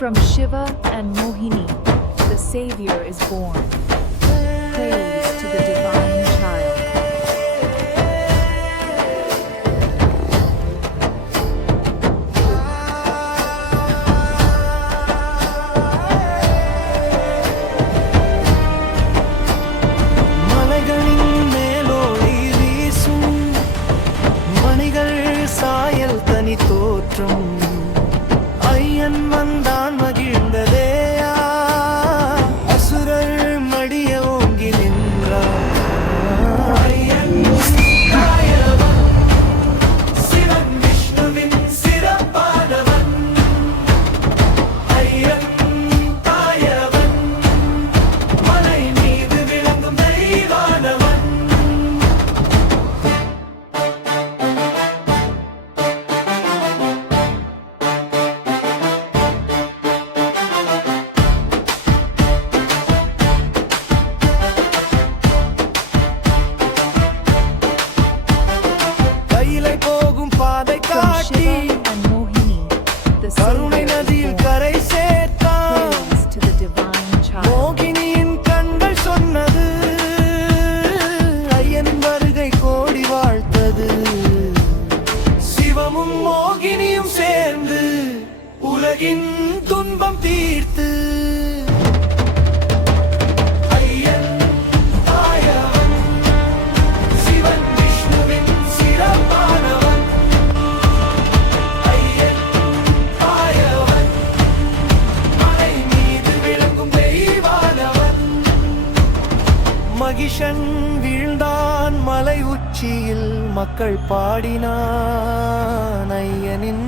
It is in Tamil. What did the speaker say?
From Shiva and Mohini, the Savior is born. Praise to the Divine Child. மலைகளின் மேலோடி வீசும் மணிகள் சாயல் தனி தோற்றம் ஐயன் வந்தான் மகிழ்ந்ததேயா அசுரர் மடிய ஓங்கி நின்றார் ஐயன் தாயவன் சிவன் விஷ்ணுவின் சிறப்பானவன் ஐயன் தாயவன் மலை மீது விளங்கும் தெய்வானவன் From Shiva and Mohini, the கருணை Savior is நதியில் born. கரை சேர்த்தான் Praise to the Divine Child. மோகினியின் கண்கள் சொன்னது ஐயன் வருகை கோடி வாழ்த்தது சிவமும் மோகினியும் சேர்ந்து உலகின் துன்பம் தீர்த்து ஐயன் தாயவன் சிவன் விஷ்ணுவின் சிறப்பானவன் ஐயன் தாயவன் மலை மீது விளங்கும் தெய்வானவன் மகிஷன் வீழ்ந்தான் மலை உச்சியில் மக்கள் பாடினான் ஐயனின்